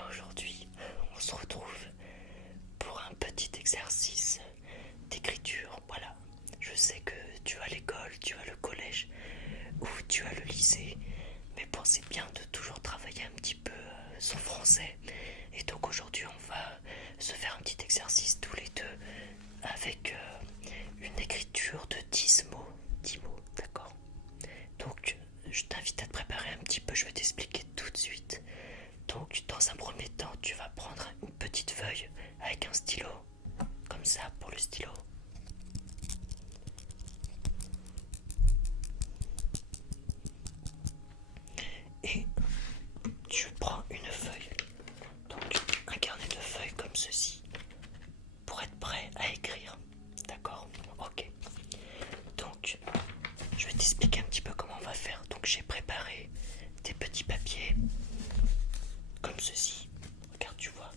bien, aujourd'hui, on se retrouve pour un petit exercice d'écriture. Voilà, je sais que tu as l'école, tu as le collège ou tu as le lycée, mais bon, c'est bien de toujours travailler un petit peu son français. Et donc aujourd'hui, on va se faire un petit exercice tous les deux avec une écriture de 10 mots. 10 mots, d'accord? Donc, je t'invite à te préparer un petit peu, je vais t'expliquer tout de suite. Donc, dans un premier temps, tu vas prendre une petite feuille avec un stylo, comme ça pour le stylo. Et tu prends une feuille, donc un carnet de feuilles comme ceci, pour être prêt à écrire. D'accord? Ok. Donc, je vais t'expliquer un petit peu comment on va faire. Donc, j'ai préparé des petits papiers comme ceci. Regarde, tu vois.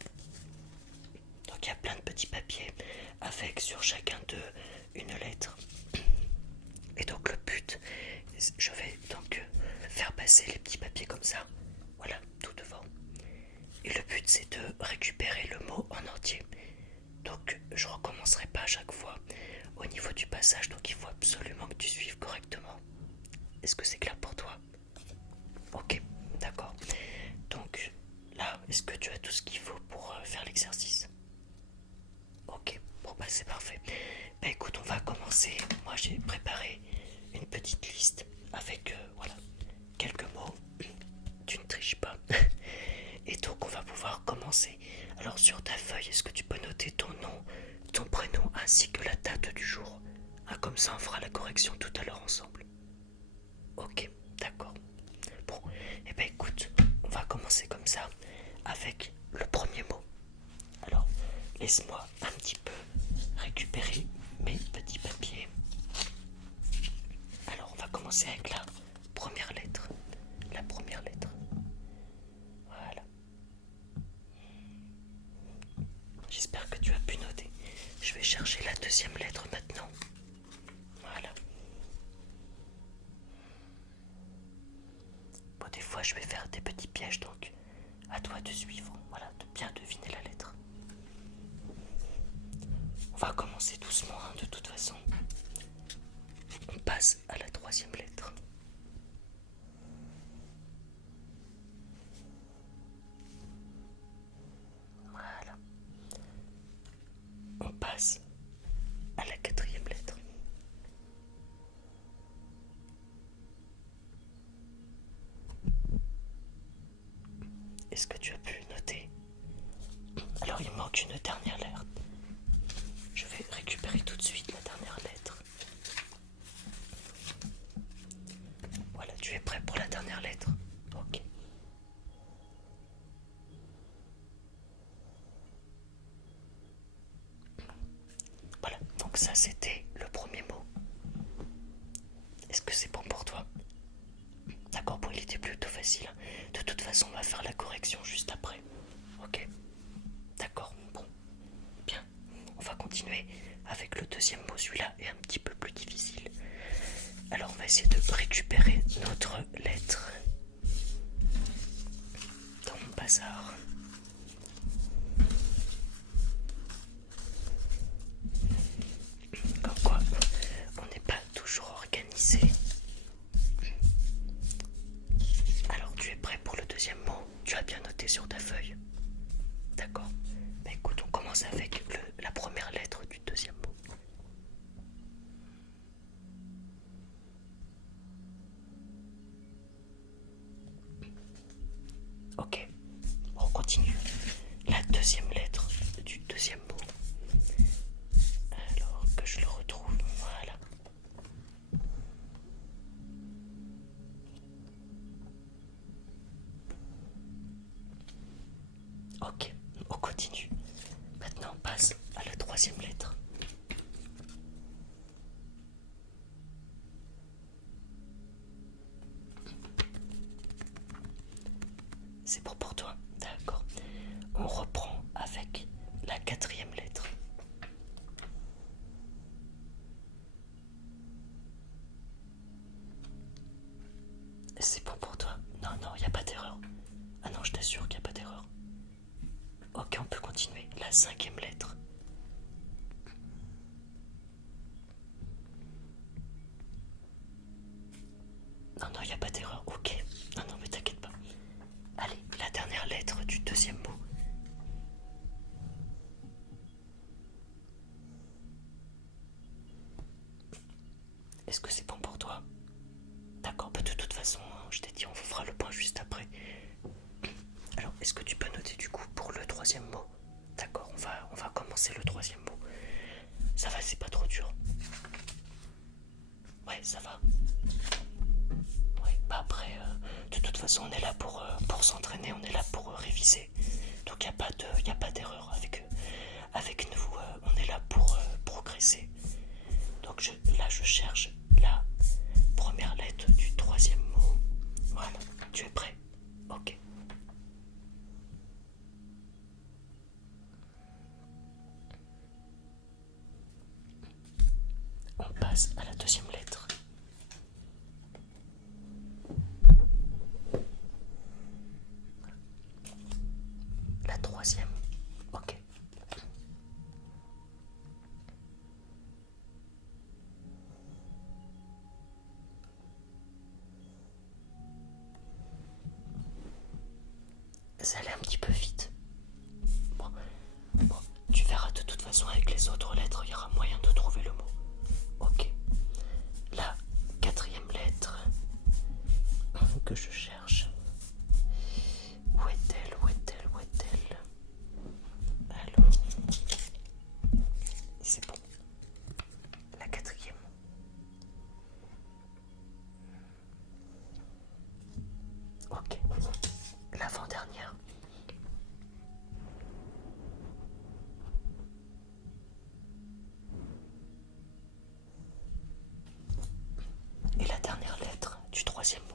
Donc, il y a plein de petits papiers avec sur chacun d'eux une lettre. Et donc, le but, je vais donc faire passer les petits papiers comme ça. Voilà, tout devant. Et le but, c'est de récupérer le mot en entier. Donc, je recommencerai pas à chaque fois au niveau du passage. Donc, il faut absolument que tu suives correctement. Est-ce que c'est clair pour toi? Ok, d'accord. Donc, là, est-ce que tu as tout ce qu'il faut pour faire l'exercice? Ok, bon bah c'est parfait. Bah écoute, on va commencer. Moi, j'ai préparé une petite liste avec, voilà, quelques mots. Tu ne triches pas. Et donc, on va pouvoir commencer. Alors, sur ta feuille, est-ce que tu peux noter ton nom, ton prénom ainsi que la date du jour? Ah, comme ça, on fera la correction tout à l'heure ensemble. Ok, d'accord. Bon, et ben écoute, on va commencer comme ça avec le premier mot. Alors, laisse-moi un petit peu récupérer mes petits papiers. Alors, on va commencer avec la première lettre. La première lettre. Voilà. J'espère que tu as pu noter. Je vais chercher la deuxième lettre maintenant. Voilà. Bon, des fois, je vais faire des petits pièges, donc à toi de suivre. Voilà, de bien deviner la lettre. On va commencer doucement, hein, de toute façon. On passe à la troisième lettre. Voilà. On passe à la quatrième lettre. Est-ce que tu as pu noter? Alors il manque une dernière lettre. Je vais récupérer tout de suite la dernière lettre. Voilà, tu es prêt pour la dernière lettre? Ok. Voilà, donc ça c'était le premier mot. Est-ce que c'est bon pour toi? D'accord, bon, il était plutôt facile. De toute façon, on va faire la correction juste après. Ok? D'accord, bon. Bien, on va continuer avec le deuxième mot. Celui-là est un petit peu plus difficile. Alors, on va essayer de récupérer notre lettre dans mon bazar. Comme quoi, on n'est pas toujours organisé. Alors, tu es prêt pour le deuxième mot? Tu as bien noté sur ta feuille? D'accord. Bah écoute, on commence avec la première lettre du deuxième mot. Ok, on continue. La deuxième lettre du deuxième mot. Alors que je le retrouve, voilà. Ok, on continue. Maintenant on passe à la troisième lettre. C'est bon pour toi? D'accord. On reprend avec la quatrième lettre. C'est bon pour toi? Non, non, il n'y a pas d'erreur. Ah non, je t'assure qu'il n'y a pas d'erreur. c'est le troisième mot. Ça va, c'est pas trop dur. Ouais, ça va. Ouais, bah après, de toute façon, on est là pour s'entraîner, on est là pour réviser. Donc, il n'y a pas d'erreur avec nous. On est là pour progresser. Donc, là, je cherche la première lettre du troisième mot. Voilà, tu es prêt? Ok. On passe à la deuxième lettre. La troisième. Ok. Ça allait un petit peu vite. Bon, tu verras de toute façon avec les autres lettres, il y aura moyen de trouver le mot. Ok. La quatrième lettre que je cherche. Où est-elle? Où est-elle? Où est-elle? Alors, c'est bon. La quatrième. Ok. L'avant-dernière. Et la dernière lettre du troisième mot.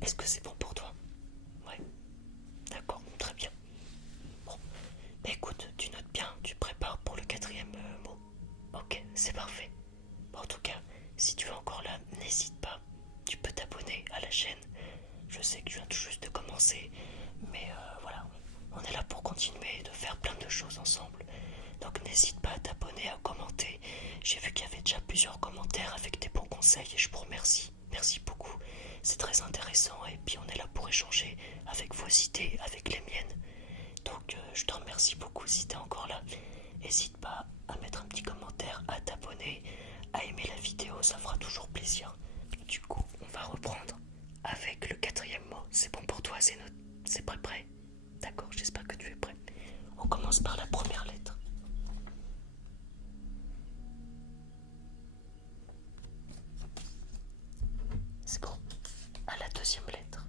Est-ce que c'est bon pour toi? Ouais. D'accord, très bien. Bon, bah écoute, tu notes bien, tu prépares pour le quatrième mot. Ok, c'est parfait. Bon, en tout cas, si tu es encore là, n'hésite pas. Tu peux t'abonner à la chaîne. Je sais que tu viens tout juste de commencer, mais voilà, on est là pour continuer de faire plein de choses ensemble. Donc n'hésite pas à t'abonner, à commenter. J'ai vu qu'il y avait déjà plusieurs commentaires avec des bons conseils et je vous remercie. Merci beaucoup. C'est très intéressant et puis on est là pour échanger avec vos idées, avec les miennes. Donc je te remercie beaucoup si tu es encore là. N'hésite pas à mettre un petit commentaire, à t'abonner, à aimer la vidéo, ça fera toujours plaisir. Du coup, on va reprendre avec le quatrième mot. C'est bon pour toi, c'est prêt? D'accord, j'espère que tu es prêt. On commence par la première lettre. C'est bon. À la deuxième lettre.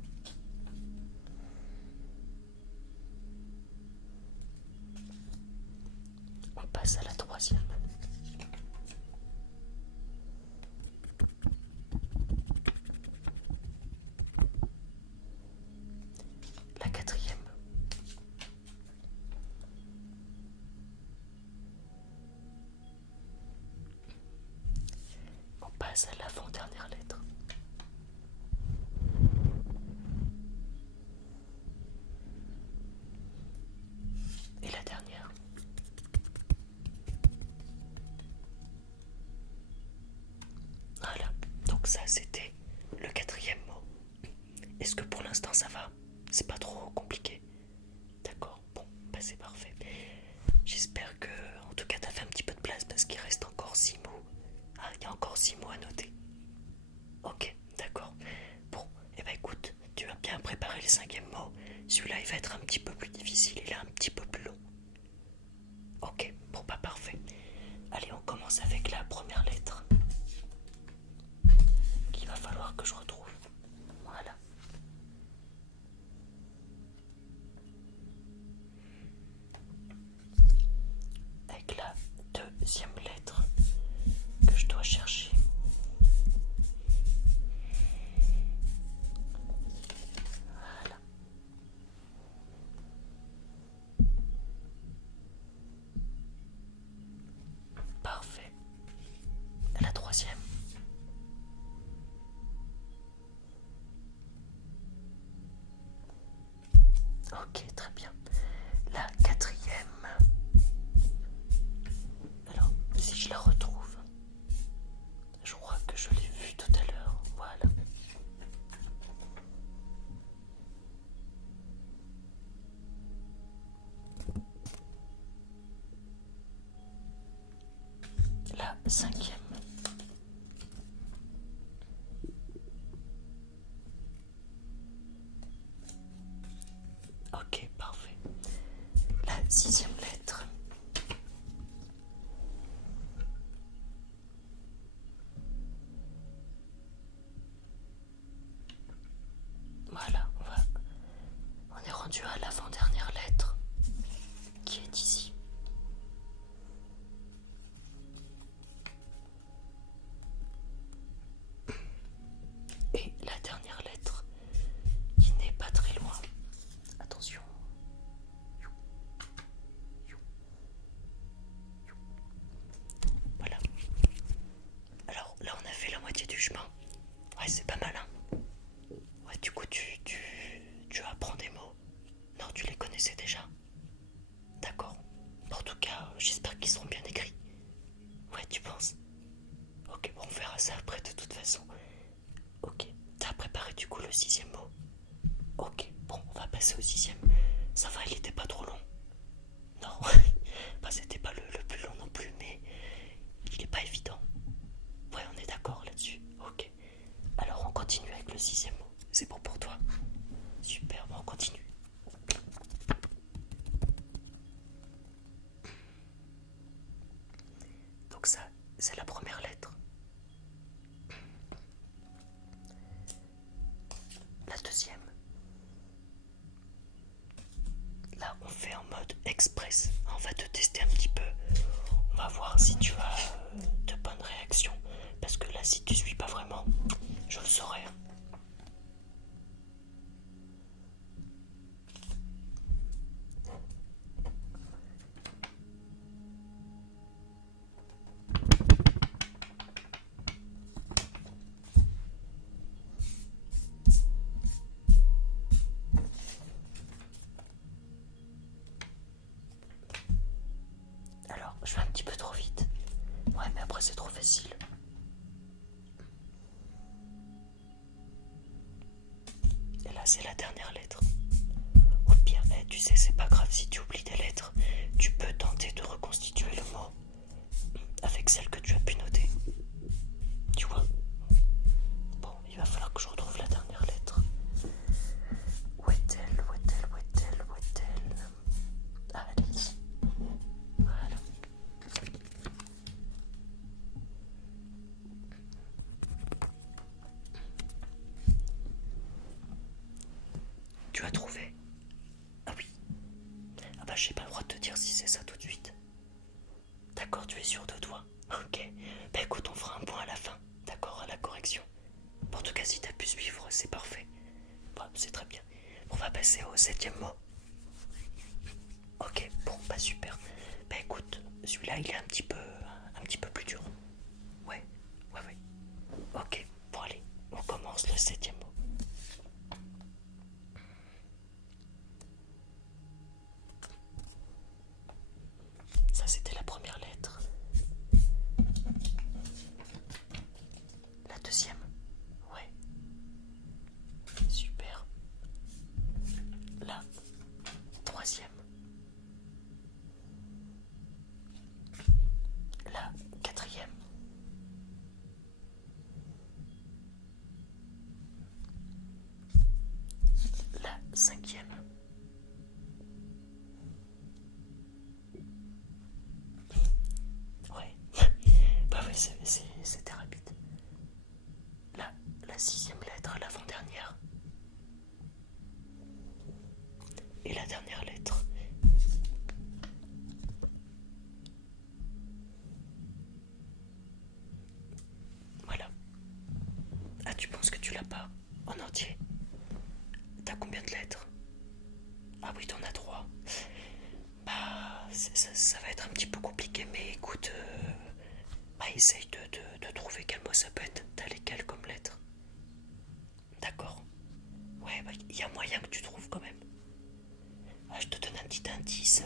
On passe à la troisième. La quatrième. On passe à l'avant-dernière lettre. Et la dernière. Voilà, donc ça c'était le quatrième mot. Est-ce que pour l'instant ça va? C'est pas trop compliqué? D'accord, bon, bah c'est parfait. J'espère que, en tout cas, t'as fait un petit peu de place parce qu'il reste encore 6 mots. Ah, il y a encore 6 mots à noter. Ok, d'accord. Bon, et bah écoute, tu as bien préparé le cinquième mot. Celui-là, il va être un petit peu plus difficile, il est un petit peu plus long. Ok, bon bah parfait. Allez, on commence avec la première lettre qu'il va falloir que je retrouve. Voilà. Avec la deuxième lettre que je dois chercher. Voilà. Parfait. La troisième. Ok, très bien. La quatrième. Alors, si je la retrouve, je crois que je l'ai vue tout à l'heure. Voilà. La cinquième. Ok, bon, on verra ça après de toute façon. Ok, t'as préparé du coup le sixième mot? Ok, bon, on va passer au sixième. Ça va, il était pas trop long. Non, bah, c'était pas le plus long non plus, mais il est pas évident. Ouais, on est d'accord là-dessus. Ok, alors on continue avec le sixième mot. C'est bon pour toi? Super, bon, on continue. Donc ça, c'est la première lettre. La deuxième. Là, on fait en mode express. On va te tester un petit peu. On va voir si tu as de bonnes réactions. Parce que là, si tu suis pas vraiment, je le saurais. Alors, je vais un petit peu trop vite. Ouais, mais après, c'est trop facile. Et là, c'est la dernière lettre. Ou pire, tu sais, c'est pas grave si tu oublies des lettres. Tu peux tenter de reconstituer le mot avec celle que tu as pu noter. Tu vois? Bon, il va falloir que je retrouve la dernière lettre. Où est-elle? Où est-elle? Où est-elle? Où est-elle? Ah, elle est ici. Voilà. Tu as trouvé? Ah oui. Ah bah j'ai pas le droit de te dire si c'est ça tout de suite. D'accord, tu es sûr de toi? Ok. Bah écoute, on fera un point à la fin. D'accord, à la correction. En tout cas, si t'as pu suivre, c'est parfait. Bon, c'est très bien. On va passer au septième mot. Ok, bon, bah super. Bah écoute, celui-là, il est un petit peu plus dur. Ouais, ouais, ouais. Ok, bon allez, on commence le septième mot. Ça, c'était la première lettre. La deuxième. Ouais. Super. La troisième. La quatrième. La cinquième. Ouais. Bah ouais, c'était rapide. La sixième lettre, l'avant-dernière. Et la dernière lettre. Voilà. Ah, tu penses que tu l'as pas en entier? T'as combien de lettres? Ah oui, t'en as 3. Bah, ça va être un petit peu compliqué, mais écoute, bah, essaye de trouver quel mot ça peut être. T'as lesquels comme lettres? D'accord. Ouais, bah, il y a moyen que tu trouves quand même. Ah, je te donne un petit indice.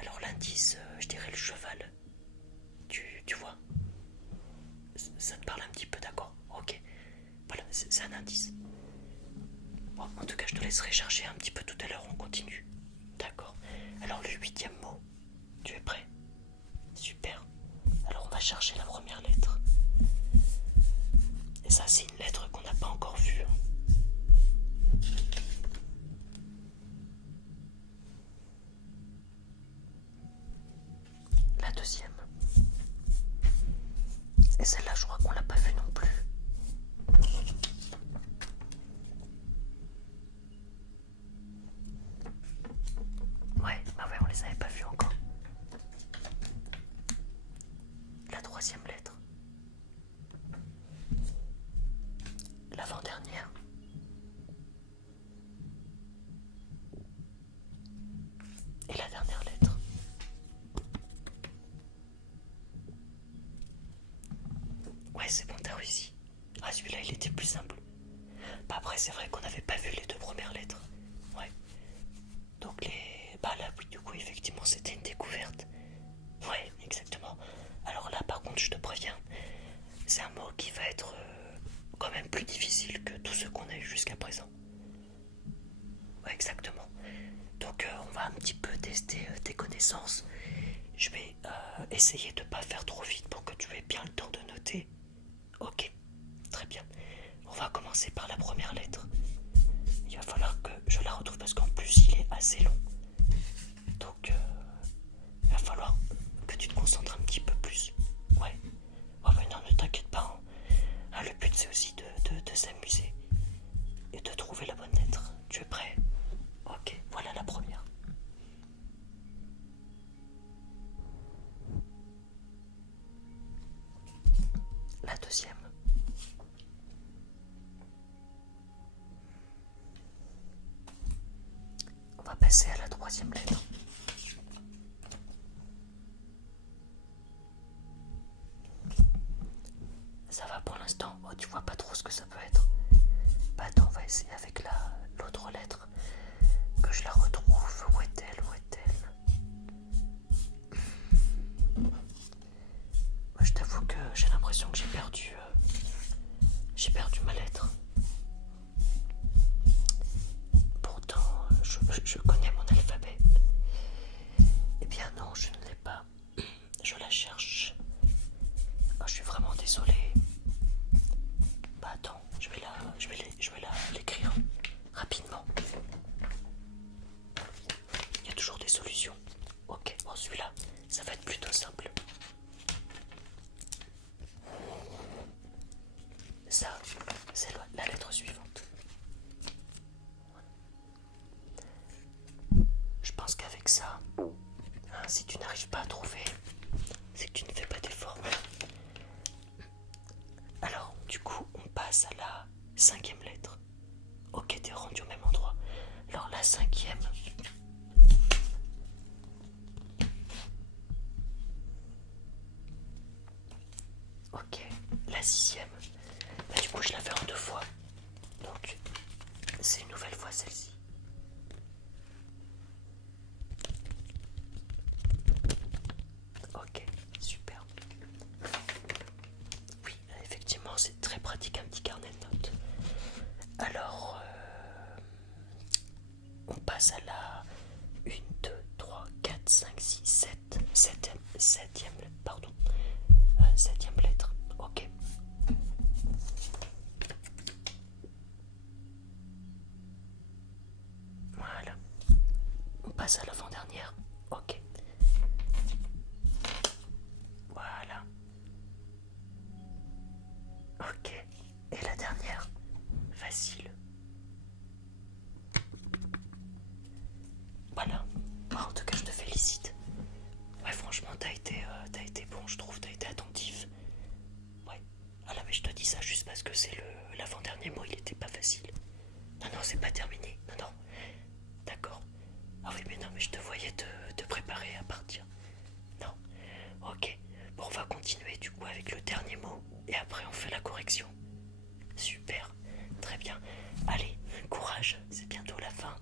Alors l'indice, je dirais le cheval. Tu vois? Ça te parle un petit peu, d'accord? Ok. Voilà, c'est un indice. Bon, en tout cas, je te laisserai chercher un petit peu tout à l'heure, on continue. D'accord. Alors le huitième mot, tu es prêt? Super. Alors on va chercher la première lettre. Et ça, c'est une lettre qu'on n'a pas encore vue. La deuxième. Et celle-là, je crois qu'on l'a pas vue non plus. Ouais, bah ouais, on les avait pas vus encore. La troisième lettre. L'avant-dernière. Et la dernière lettre. Ouais, c'est bon, t'as réussi. Ah, celui-là, il était plus simple. Bah après, c'est vrai qu'on n'avait pas vu les deux premières lettres. Ouais. Donc bah là, oui, du coup, effectivement, c'était une découverte. Ouais, exactement. Alors là, par contre, je te préviens, c'est un mot qui va être quand même plus difficile que tous ceux qu'on a eu jusqu'à présent. Ouais, exactement. Donc on va un petit peu tester tes connaissances. Je vais essayer de ne pas faire trop vite pour que tu aies bien le temps de noter. Ok, très bien. On va commencer par la première lettre. Il va falloir que je la retrouve parce qu'en plus il est assez long. Donc il va falloir que tu te concentres un petit peu plus. Ouais. Oh mais non, ne t'inquiète pas. Ah, le but c'est aussi de s'amuser et de trouver la bonne lettre. Tu es prêt? Ok, voilà la première. La deuxième. On va passer à la troisième lettre. Ça va pour l'instant? Oh, tu vois pas trop ce que ça peut être. Bah attends, on va essayer avec l'autre lettre. Que je la retrouve. Où est-elle? Où est-elle? Moi, je t'avoue que j'ai l'impression que j'ai perdu ma lettre. Pourtant, je connais mon alphabet. Eh bien non, je ne l'ai pas. Je la cherche. Oh, je suis vraiment désolé. Bah attends, je vais l'écrire rapidement. Il y a toujours des solutions. Ok, bon celui-là, ça va être plutôt simple. Ça, c'est la lettre suivante. Je pense qu'avec ça, si tu n'arrives pas à trouver, c'est que tu ne fais pas d'effort. Alors, du coup, on passe à la cinquième lettre. Ok, t'es rendu au même endroit. Alors, la cinquième. Ok, la sixième. Bah, du coup, je la fais en deux fois. Donc, c'est une nouvelle fois celle-ci. Ok, super. Oui, effectivement, c'est très pratique un petit carnet de notes. Alors, on passe à la 1, 2, 3, 4, 5, 6, 7, 7e, pardon, 7e lettre. Ok. Voilà. On passe à l'avant-dernière. Ok. Voilà. Ok. Et la dernière. Facile. Voilà. En tout cas, je te félicite. Ouais, franchement, t'as été bon, je trouve. T'as été attentif. Ouais. Ah là, mais je te dis ça juste parce que c'est l'avant-dernier mot, il était pas facile. Non, non, c'est pas terminé. Non, non. D'accord. Ah oui, mais non, mais je te voyais te préparer à partir. Non. Ok. Bon, on va continuer du coup avec le dernier mot. Et après, on fait la correction. Super. Très bien. Allez, courage. C'est bientôt la fin.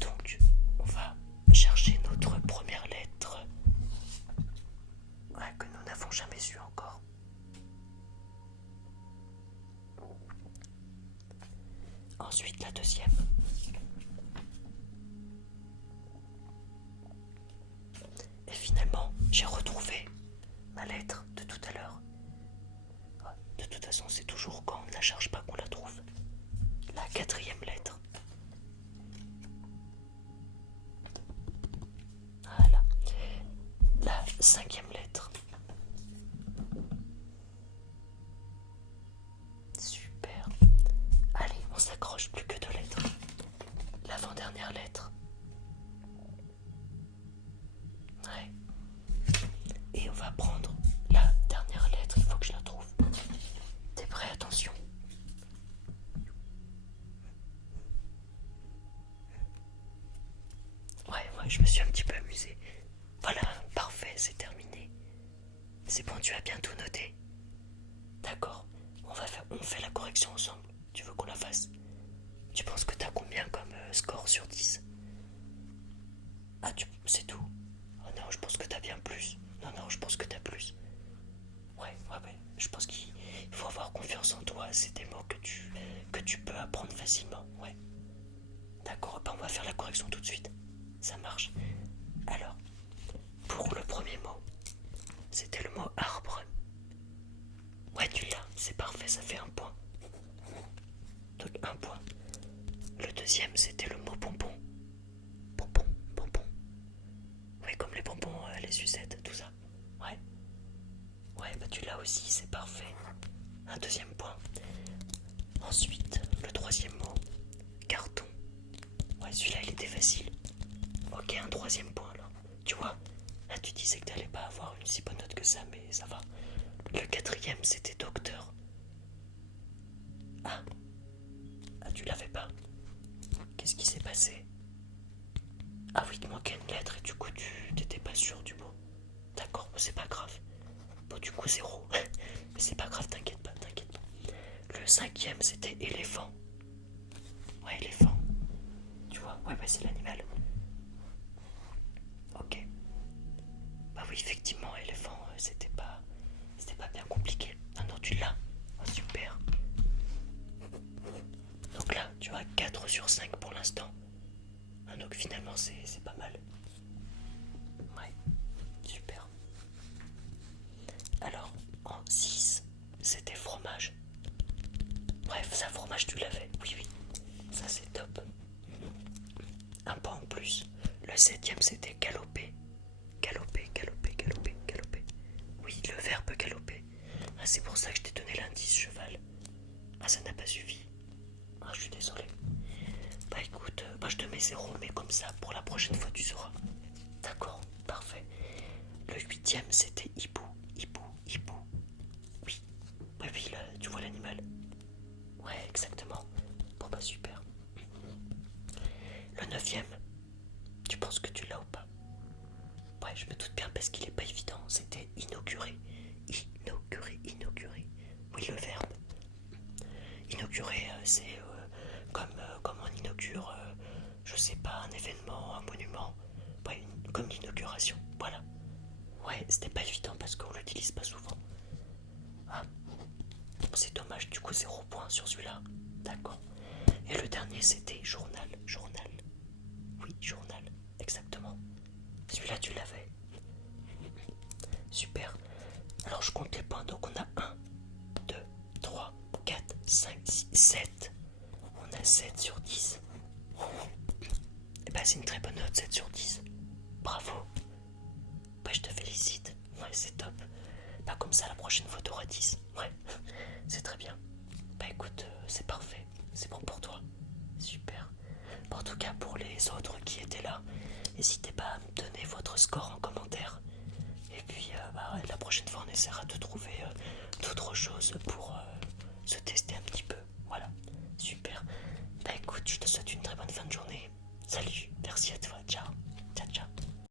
Donc, on va chercher notre première lettre. Ouais, que nous n'avons jamais su encore. Ensuite, la deuxième. Et finalement, j'ai retrouvé ma lettre de tout à l'heure. De toute façon, c'est toujours quand on ne la cherche pas qu'on la trouve. La quatrième lettre. Voilà. La cinquième lettre. Super. Allez, on s'accroche, plus que deux lettres. L'avant-dernière lettre. Ouais. Et on va prendre la dernière lettre, il faut que je la trouve. T'es prêt? Attention. Ouais, je me suis un petit peu amusé. Voilà, parfait, c'est terminé. C'est bon, tu as bien tout noté. D'accord, on fait la correction ensemble. Tu veux qu'on la fasse? Tu penses que t'as combien comme score sur 10? Ah, c'est tout? Oh non, je pense que t'as bien plus. Non, je pense que t'as plus. Ouais, Je pense qu'il faut avoir confiance en toi. C'est des mots que tu peux apprendre facilement. Ouais. D'accord, ben on va faire la correction tout de suite. Ça marche. Alors, pour le premier mot, c'était le mot arbre. Ouais, tu l'as, c'est parfait, ça fait un point. Donc un point. Le deuxième, c'était le mot bonbon. Bonbon, bonbon. Oui, comme les bonbons, les sucettes, tout ça. Ouais. Ouais, bah tu l'as aussi, c'est parfait. Un deuxième point. Ensuite, le troisième mot, carton. Ouais, celui-là, il était facile. Ok, un troisième point, là. Tu vois, là, tu disais que t'allais pas avoir une si bonne note que ça, mais ça va. Le quatrième, c'était docteur. Ah, tu l'avais pas. Qu'est-ce qui s'est passé? Ah oui, il te manquait une lettre et du coup, tu t'étais pas sûr du mot. D'accord, c'est pas grave. Bon, du coup, 0. Mais c'est pas grave, t'inquiète pas, t'inquiète pas. Le cinquième, c'était éléphant. Ouais, éléphant. Tu vois, ouais, c'est l'animal. Ok. Bah oui, effectivement, éléphant, c'était pas bien compliqué. Ah non, tu l'as. Oh, super. Donc là, tu as 4 sur 5 pour l'instant. Ah, donc finalement, c'est pas mal. Ouais, super. Alors, en 6, c'était fromage. Bref, ça, fromage, tu l'avais. Oui, oui. Ça, c'est top. Un point en plus. Le septième, c'était galoper. Galoper, galoper, galoper, galoper. Oui, le verbe galoper. Ah, c'est pour ça que je t'ai donné l'indice cheval. Ah, ça n'a pas suffi. Ah, je suis désolé. Bah écoute, je te mets 0, mais comme ça, pour la prochaine fois, tu sauras. D'accord, parfait. Le huitième, c'était hibou, hibou, hibou. Oui, oui, oui, là, tu vois l'animal. Ouais, exactement. Bon, bah super. Le neuvième, tu penses que tu l'as ou pas? Ouais, je me doute bien parce qu'il est pas évident. C'était inaugurer. Inaugurer, inaugurer. Oui, le verbe. Inaugurer, c'est comme on inaugure, je sais pas, un événement, un monument. Ouais, comme l'inauguration. Voilà. Ouais, c'était pas évident parce qu'on l'utilise pas souvent. Ah, c'est dommage, du coup 0 point sur celui-là. D'accord. Et le dernier, c'était journal. Journal. Oui, journal. Exactement. Celui-là, tu l'avais. Super. Alors, je compte les points. Donc, on a 1, 2, 3, 4, 5, 6, 7. On a 7 sur 10. Et bah, c'est une très bonne note, 7 sur 10. Bravo. Bah, je te félicite. Ouais, c'est top. Bah, comme ça, la prochaine fois, t'auras 10. Ouais, c'est très bien. Bah, écoute, c'est parfait. C'est bon pour toi. Super. Bah, en tout cas, pour les autres qui étaient là, n'hésitez pas à me donner votre score en commentaire. Et puis, la prochaine fois, on essaiera de trouver d'autres choses pour se tester un petit peu. Voilà. Super. Bah, écoute, je te souhaite une très bonne fin de journée.